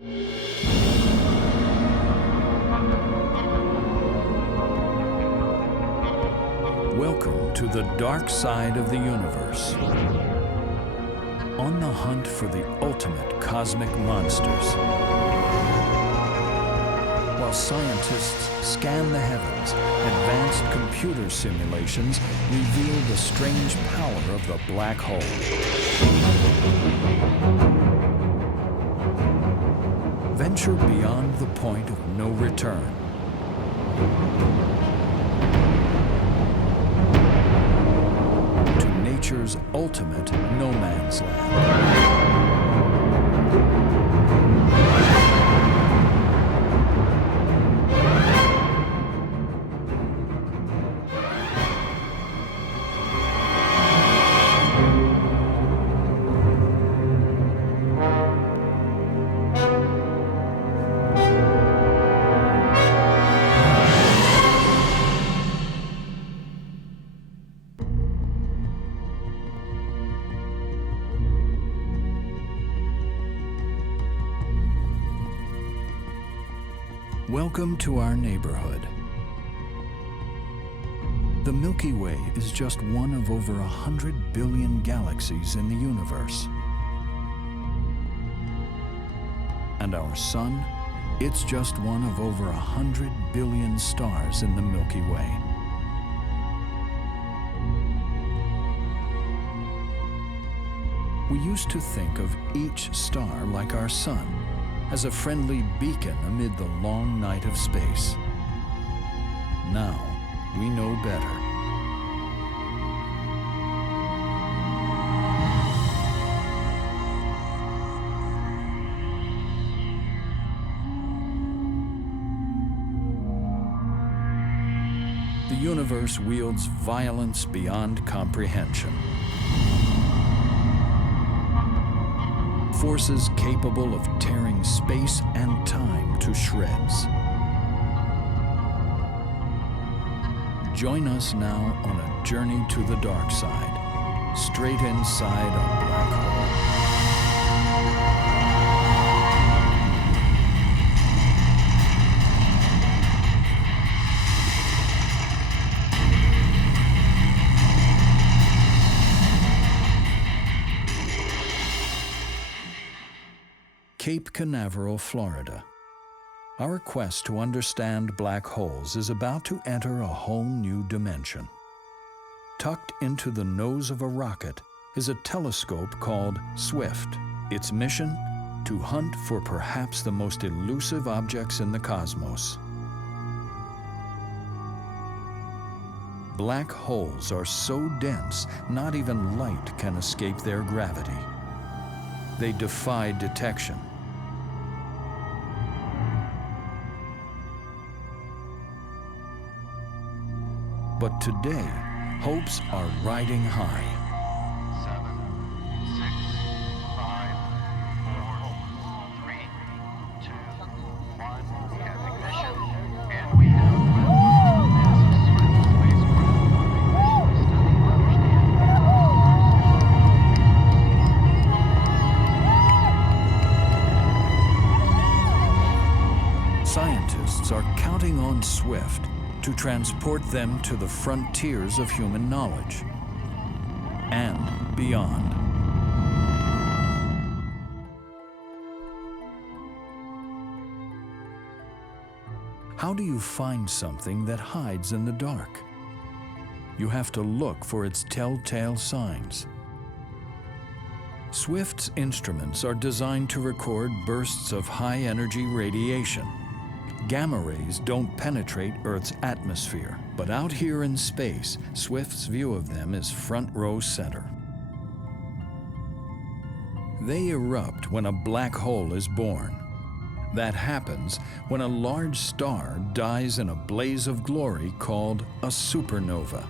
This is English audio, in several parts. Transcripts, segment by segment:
Welcome to the dark side of the universe. On the hunt for the ultimate cosmic monsters. While scientists scan the heavens, advanced computer simulations reveal the strange power of the black hole. Venture beyond the point of no return. To nature's ultimate no man's land. Welcome to our neighborhood. The Milky Way is just one of over 100 billion galaxies in the universe. And our sun, it's just one of over 100 billion stars in the Milky Way. We used to think of each star like our sun, as a friendly beacon amid the long night of space. Now, we know better. The universe wields violence beyond comprehension. Forces capable of tearing space and time to shreds. Join us now on a journey to the dark side, straight inside a black hole. Cape Canaveral, Florida. Our quest to understand black holes is about to enter a whole new dimension. Tucked into the nose of a rocket is a telescope called SWIFT. Its mission? To hunt for perhaps the most elusive objects in the cosmos. Black holes are so dense, not even light can escape their gravity. They defy detection. But today, hopes are riding high. 7, 6, 5, 4, 3, 2, 1. We have ignition, and we have massive spacecraft to study and understand. Scientists are counting on SWIFT to transport them to the frontiers of human knowledge and beyond. How do you find something that hides in the dark? You have to look for its telltale signs. SWIFT's instruments are designed to record bursts of high-energy radiation. Gamma rays don't penetrate Earth's atmosphere, but out here in space, SWIFT's view of them is front row center. They erupt when a black hole is born. That happens when a large star dies in a blaze of glory called a supernova.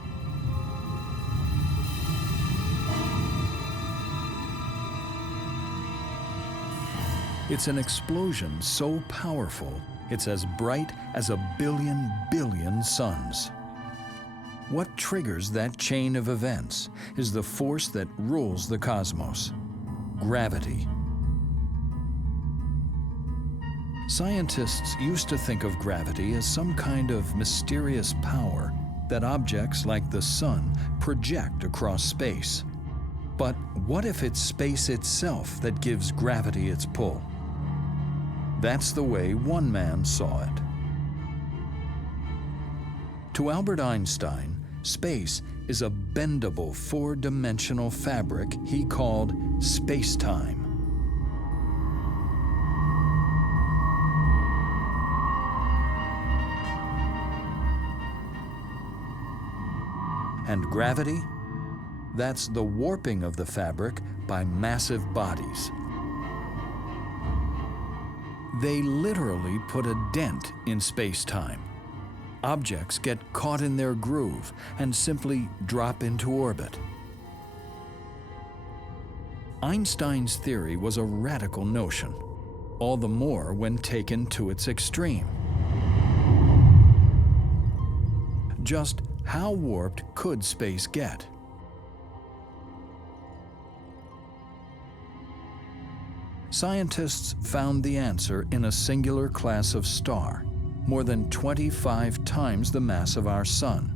It's an explosion so powerful, it's as bright as a billion suns. What triggers that chain of events is the force that rules the cosmos: gravity. Scientists used to think of gravity as some kind of mysterious power that objects like the sun project across space. But what if it's space itself that gives gravity its pull? That's the way one man saw it. To Albert Einstein, space is a bendable four-dimensional fabric he called space-time. And gravity? That's the warping of the fabric by massive bodies. They literally put a dent in space-time. Objects get caught in their groove and simply drop into orbit. Einstein's theory was a radical notion, all the more when taken to its extreme. Just how warped could space get? Scientists found the answer in a singular class of star, more than 25 times the mass of our Sun.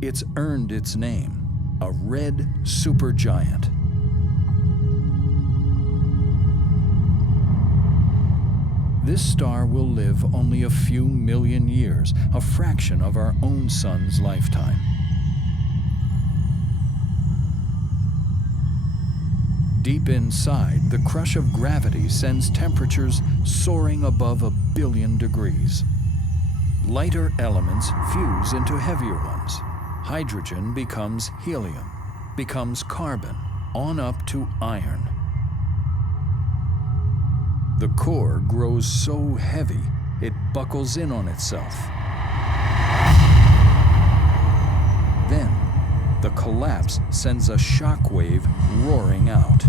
It's earned its name, a red supergiant. This star will live only a few million years, a fraction of our own Sun's lifetime. Deep inside, the crush of gravity sends temperatures soaring above 1 billion degrees. Lighter elements fuse into heavier ones. Hydrogen becomes helium, becomes carbon, on up to iron. The core grows so heavy, it buckles in on itself. Then, the collapse sends a shock wave roaring out.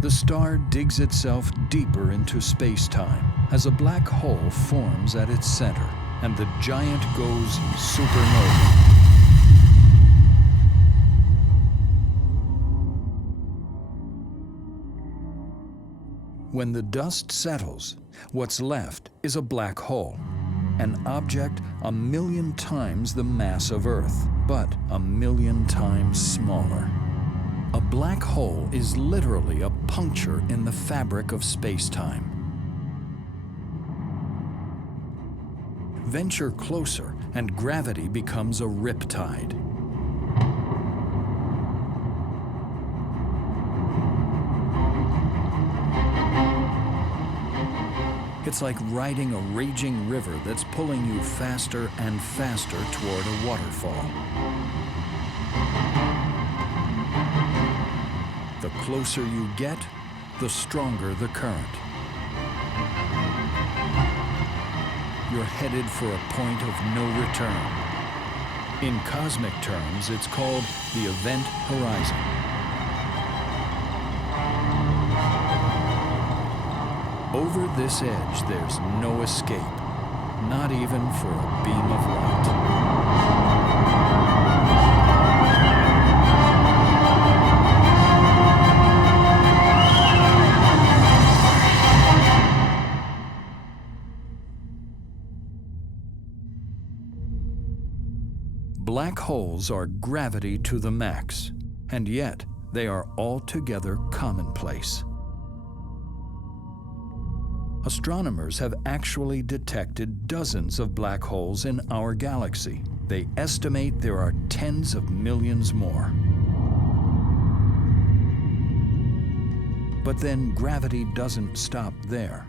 The star digs itself deeper into space-time as a black hole forms at its center, and the giant goes supernova. When the dust settles, what's left is a black hole, an object 1 million times the mass of Earth, but 1 million times smaller. A black hole is literally a puncture in the fabric of space-time. Venture closer, and gravity becomes a riptide. It's like riding a raging river that's pulling you faster and faster toward a waterfall. The closer you get, the stronger the current. You're headed for a point of no return. In cosmic terms, it's called the event horizon. Over this edge, there's no escape, not even for a beam of light. Black holes are gravity to the max, and yet they are altogether commonplace. Astronomers have actually detected dozens of black holes in our galaxy. They estimate there are tens of millions more. But then gravity doesn't stop there.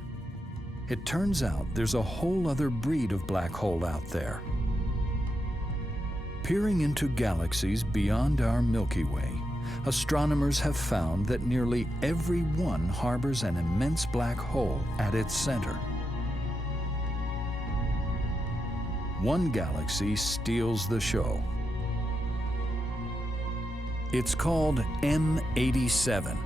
It turns out there's a whole other breed of black hole out there. Peering into galaxies beyond our Milky Way, astronomers have found that nearly every one harbors an immense black hole at its center. One galaxy steals the show. It's called M87,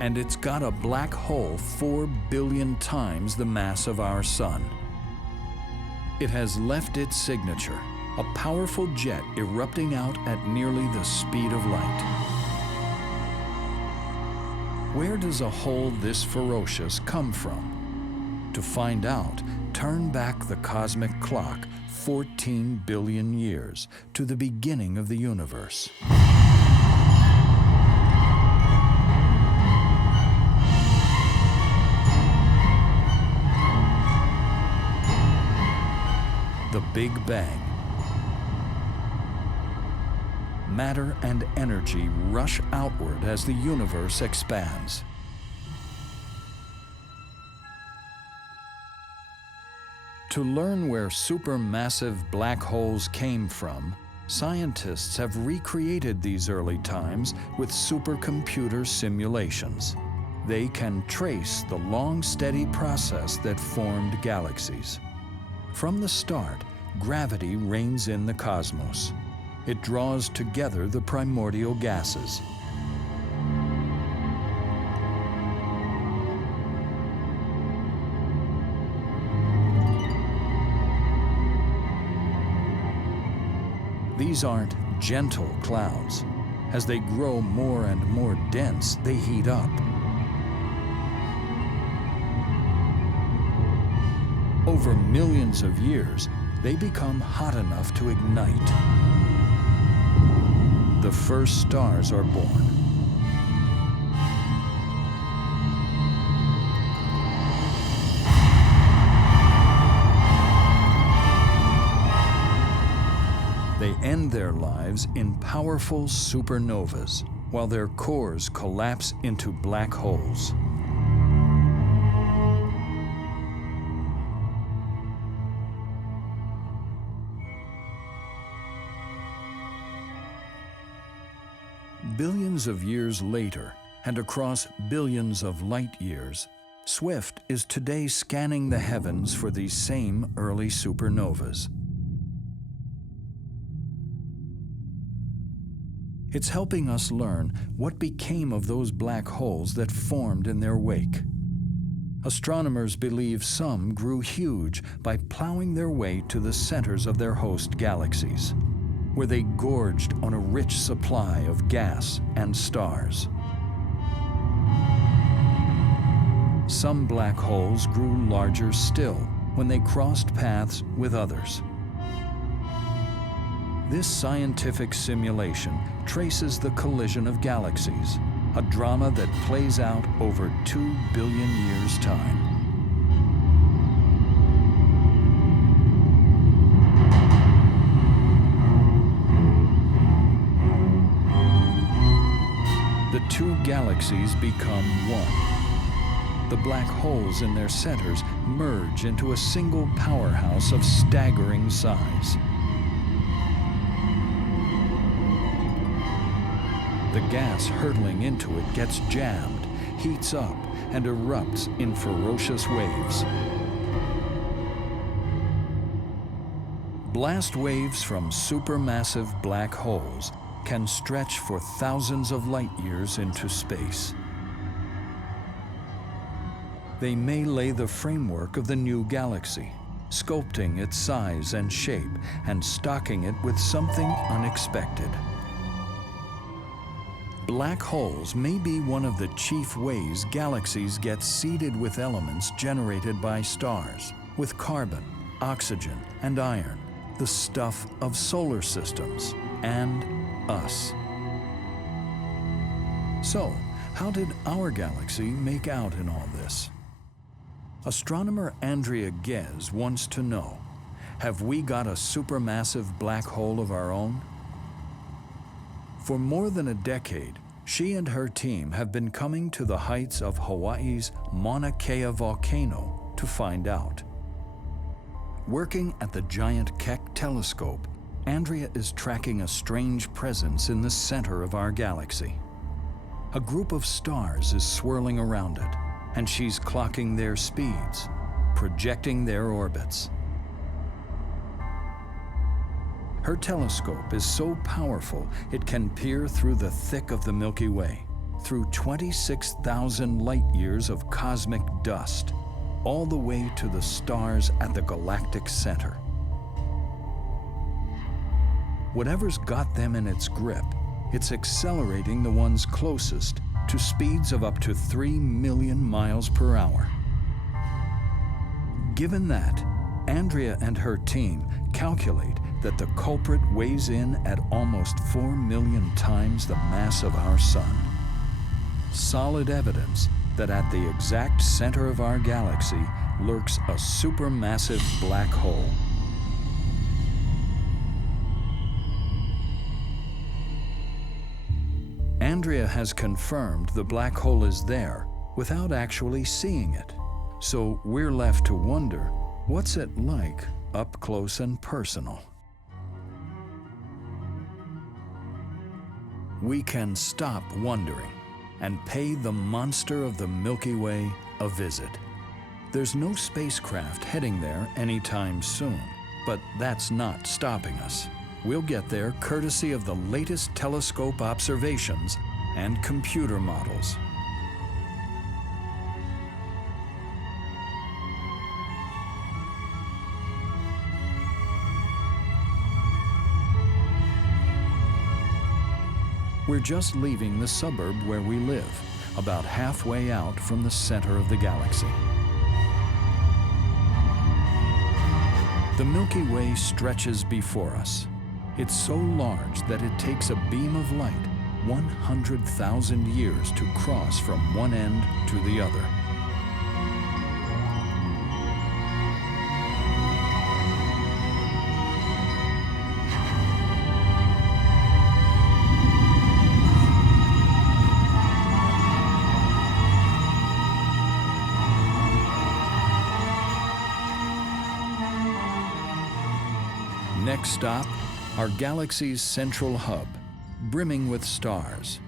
and it's got a black hole 4 billion times the mass of our Sun. It has left its signature, a powerful jet erupting out at nearly the speed of light. Where does a hole this ferocious come from? To find out, turn back the cosmic clock 14 billion years to the beginning of the universe. The Big Bang. Matter and energy rush outward as the universe expands. To learn where supermassive black holes came from, scientists have recreated these early times with supercomputer simulations. They can trace the long, steady process that formed galaxies. From the start, gravity reigns in the cosmos. It draws together the primordial gases. These aren't gentle clouds. As they grow more and more dense, they heat up. Over millions of years, they become hot enough to ignite. The first stars are born. They end their lives in powerful supernovas, while their cores collapse into black holes. Billions of years later, and across billions of light years, Swift is today scanning the heavens for these same early supernovas. It's helping us learn what became of those black holes that formed in their wake. Astronomers believe some grew huge by plowing their way to the centers of their host galaxies, where they gorged on a rich supply of gas and stars. Some black holes grew larger still when they crossed paths with others. This scientific simulation traces the collision of galaxies, a drama that plays out over 2 billion years' time. The two galaxies become one. The black holes in their centers merge into a single powerhouse of staggering size. The gas hurtling into it gets jammed, heats up, and erupts in ferocious waves. Blast waves from supermassive black holes can stretch for thousands of light years into space. They may lay the framework of the new galaxy, sculpting its size and shape and stocking it with something unexpected. Black holes may be one of the chief ways galaxies get seeded with elements generated by stars, with carbon, oxygen, and iron, the stuff of solar systems, and us. So, how did our galaxy make out in all this? Astronomer Andrea Ghez wants to know, have we got a supermassive black hole of our own? For more than a decade, she and her team have been coming to the heights of Hawaii's Mauna Kea volcano to find out. Working at the giant Keck telescope, Andrea is tracking a strange presence in the center of our galaxy. A group of stars is swirling around it, and she's clocking their speeds, projecting their orbits. Her telescope is so powerful it can peer through the thick of the Milky Way, through 26,000 light years of cosmic dust, all the way to the stars at the galactic center. Whatever's got them in its grip, it's accelerating the ones closest to speeds of up to 3 million miles per hour. Given that, Andrea and her team calculate that the culprit weighs in at almost 4 million times the mass of our Sun. Solid evidence that at the exact center of our galaxy lurks a supermassive black hole. Andrea has confirmed the black hole is there without actually seeing it. So we're left to wonder, what's it like up close and personal? We can stop wondering and pay the monster of the Milky Way a visit. There's no spacecraft heading there anytime soon, but that's not stopping us. We'll get there courtesy of the latest telescope observations and computer models. We're just leaving the suburb where we live, about halfway out from the center of the galaxy. The Milky Way stretches before us. It's so large that it takes a beam of light 100,000 years to cross from one end to the other. Next stop, our galaxy's central hub, brimming with stars,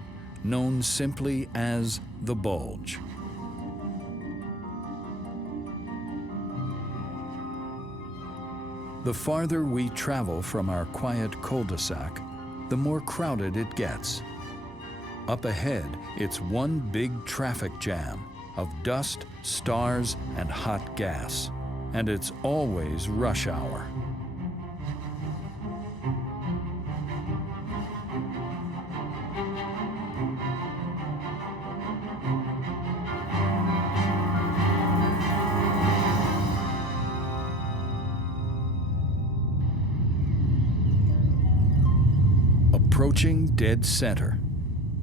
known simply as the bulge. The farther we travel from our quiet cul-de-sac, the more crowded it gets. Up ahead, it's one big traffic jam of dust, stars, and hot gas, and it's always rush hour. Approaching dead center,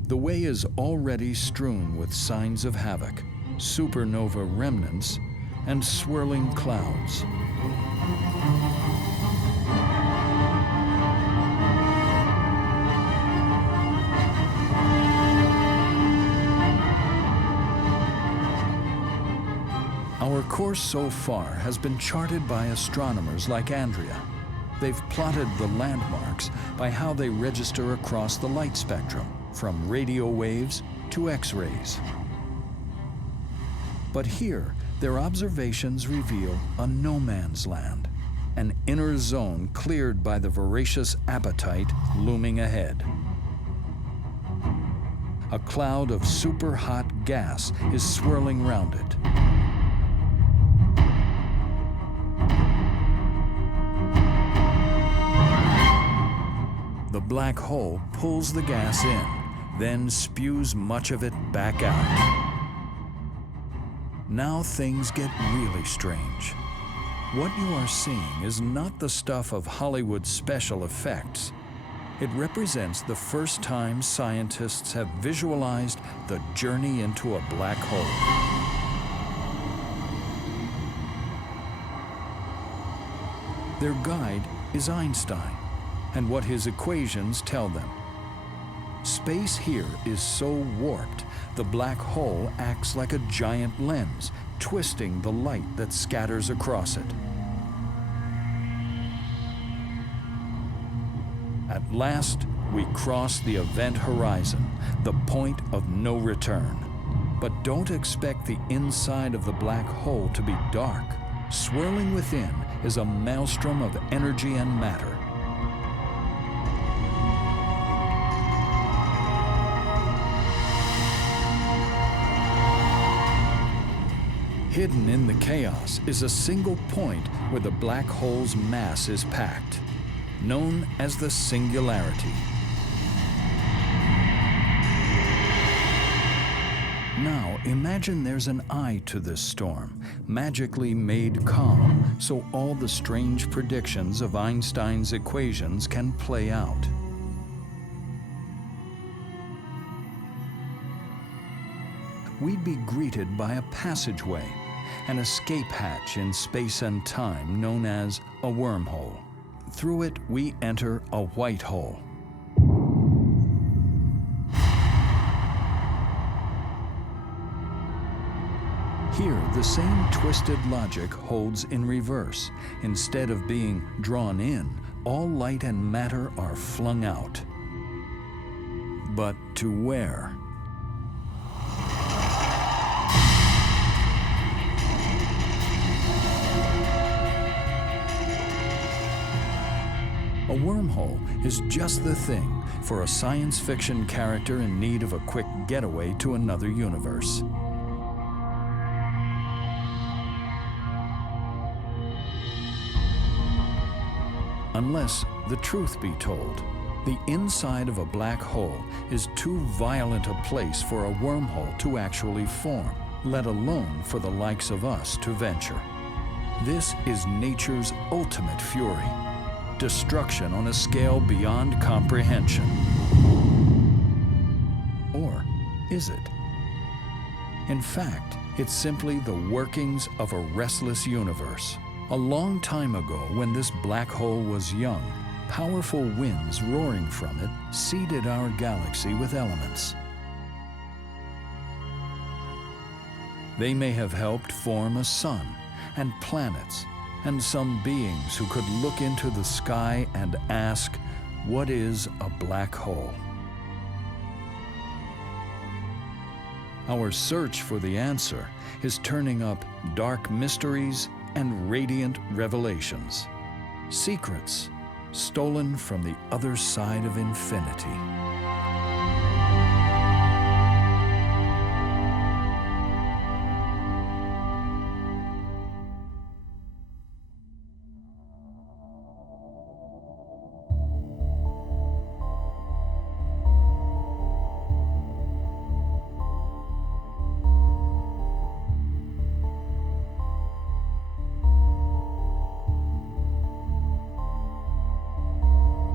the way is already strewn with signs of havoc, supernova remnants, and swirling clouds. Our course so far has been charted by astronomers like Andrea. They've plotted the landmarks by how they register across the light spectrum, from radio waves to X-rays. But here, their observations reveal a no man's land, an inner zone cleared by the voracious appetite looming ahead. A cloud of super-hot gas is swirling round it. The black hole pulls the gas in, then spews much of it back out. Now things get really strange. What you are seeing is not the stuff of Hollywood special effects. It represents the first time scientists have visualized the journey into a black hole. Their guide is Einstein, and what his equations tell them. Space here is so warped, the black hole acts like a giant lens, twisting the light that scatters across it. At last, we cross the event horizon, the point of no return. But don't expect the inside of the black hole to be dark. Swirling within is a maelstrom of energy and matter. Hidden in the chaos is a single point where the black hole's mass is packed, known as the singularity. Now Now imagine there's an eye to this storm, magically made calm so all the strange predictions of Einstein's equations can play out. We'd be greeted by a passageway, an escape hatch in space and time known as a wormhole. Through it, we enter a white hole. Here, the same twisted logic holds in reverse. Instead of being drawn in, all light and matter are flung out. But to where? A wormhole is just the thing for a science fiction character in need of a quick getaway to another universe. Unless the truth be told, the inside of a black hole is too violent a place for a wormhole to actually form, let alone for the likes of us to venture. This is nature's ultimate fury. Destruction on a scale beyond comprehension. Or is it? In fact, it's simply the workings of a restless universe. A long time ago, when this black hole was young, powerful winds roaring from it seeded our galaxy with elements. They may have helped form a sun and planets, and some beings who could look into the sky and ask, what is a black hole? Our search for the answer is turning up dark mysteries and radiant revelations, secrets stolen from the other side of infinity.